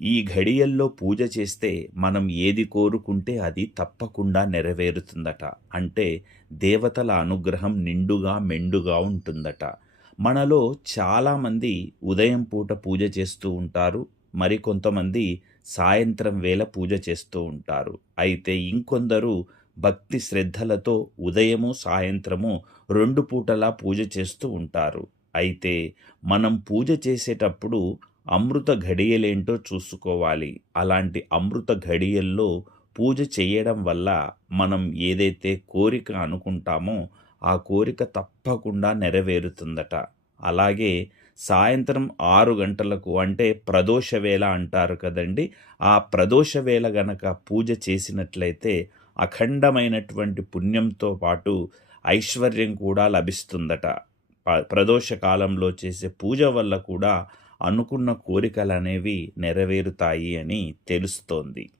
ఈ ఘడియల్లో పూజ చేస్తే మనం ఏది కోరుకుంటే అది తప్పకుండా నెరవేరుతుందట. అంటే దేవతల అనుగ్రహం నిండుగా మెండుగా ఉంటుందట. మనలో చాలామంది ఉదయం పూట పూజ చేస్తూ ఉంటారు. మరి కొంతమంది సాయంత్రం వేళ పూజ చేస్తూ ఉంటారు. అయితే ఇంకొందరు భక్తి శ్రద్ధలతో ఉదయము సాయంత్రము రెండు పూటలా పూజ చేస్తూ ఉంటారు. అయితే మనం పూజ చేసేటప్పుడు అమృత ఘడియలేంటో చూసుకోవాలి. అలాంటి అమృత ఘడియల్లో పూజ చేయడం వల్ల మనం ఏదైతే కోరిక అనుకుంటామో ఆ కోరిక తప్పకుండా నెరవేరుతుందట. అలాగే సాయంత్రం ఆరు గంటలకు అంటే ప్రదోష వేళ అంటారు కదండి ఆ ప్రదోష వేళ గనక పూజ చేసినట్లయితే అఖండమైనటువంటి పుణ్యంతో పాటు ఐశ్వర్యం కూడా లభిస్తుందట. ప్రదోష కాలంలో చేసే పూజ వల్ల కూడా అనుకున్న కోరికలనేవి నెరవేరుతాయి అని తెలుస్తోంది.